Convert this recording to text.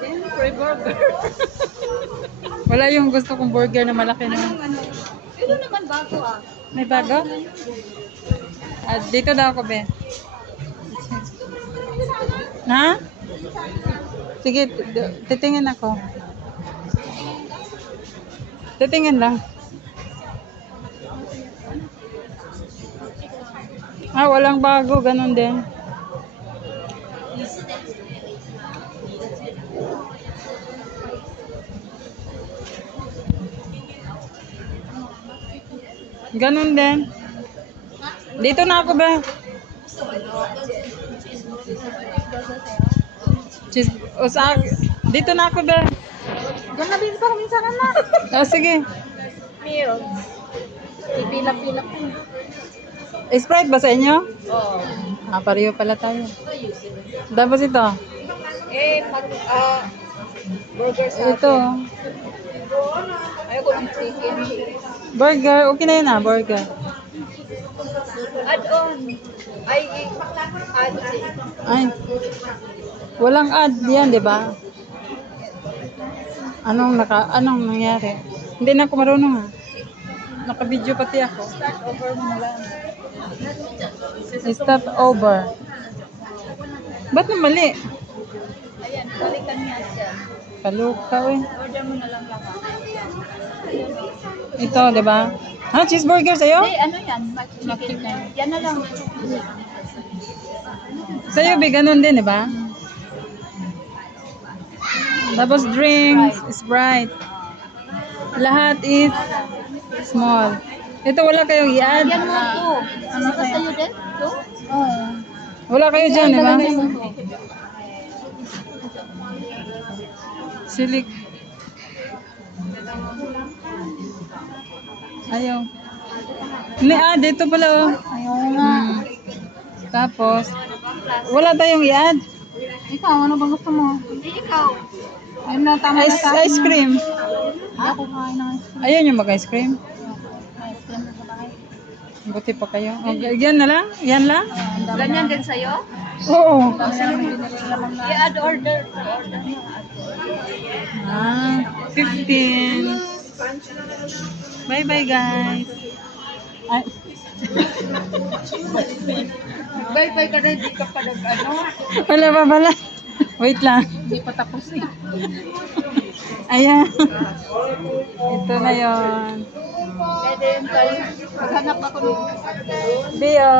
Siyempre, burger. Wala yung gusto kong burger na malaki na. Ano? Ito naman bago ah. May bago? Dito daw ako, be. Ha? Sige, titingin ako. Titingin lang. Walang bago. Ganun din. Ganun din. Dito na ako, be. Dito na ako, be. Doon na din para minsan na. Sige. Meal. Ipilap-pilap ko. Sprite ba sa inyo? Oo. Pareho pala tayo. Tapos ito. Burger sa Ito. Ayoko ng chicken. Burger. Okay na yun burger. Add-on. Add. Ay. Walang add yan, di ba? Anong nangyari? Hindi na ako marunong Naka-video pati ako. Start over mo na lang. Start over. Ba't na mali? Ayan, balikan niya siya. Kaluka, eh. Order mo na lang lahat. Ito, di ba? Cheeseburger sa'yo? Ano yan? Chicken. Yan na lang. Sa'yo, be, ganun din, di ba? Tapos drinks, Sprite. Lahat is small. Ito, wala kayong i-add? Yan mo ito. Ano sa'yo din? Ito? Oo. Wala kayo dyan, di ba? Silik. Ayaw. Dito pala, Ayaw nga. Tapos, wala tayong i-add. Ikaw, ano bang gusto mo? Hindi ikaw. Ayun na, tama na sa Ice cream. Hindi ako kain ng ice cream. Ayaw nyo mag-ice cream? Ice cream na kumain. Buti pa kayo. Yan na lang? Yan lang? Ganyan din sa'yo? Oo. I-add order. 15. Bye-bye, guys. Bye-bye ka na, hindi ka pa nag-ano. Wala pa pala. Wait lang. Hindi pa tapos eh. Ayan. Ito na yun. Pwede yun tayo. Maghanap ako ng Bio.